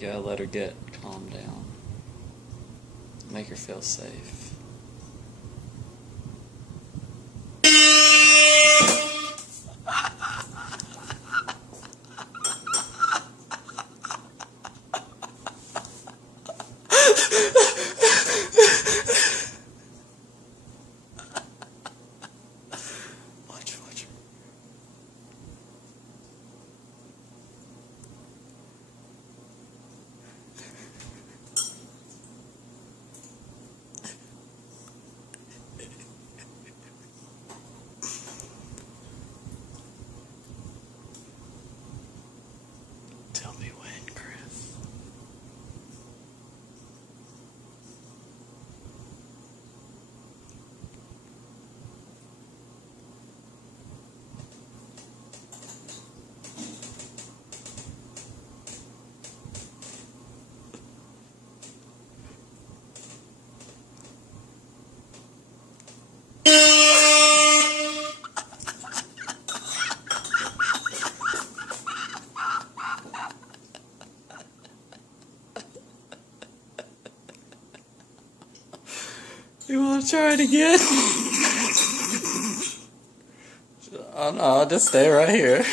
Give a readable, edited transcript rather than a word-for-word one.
You gotta let her get calmed down. Make her feel safe. Watch her. Tell me when, Chris. You wanna try it again? Oh no, I'll just stay right here.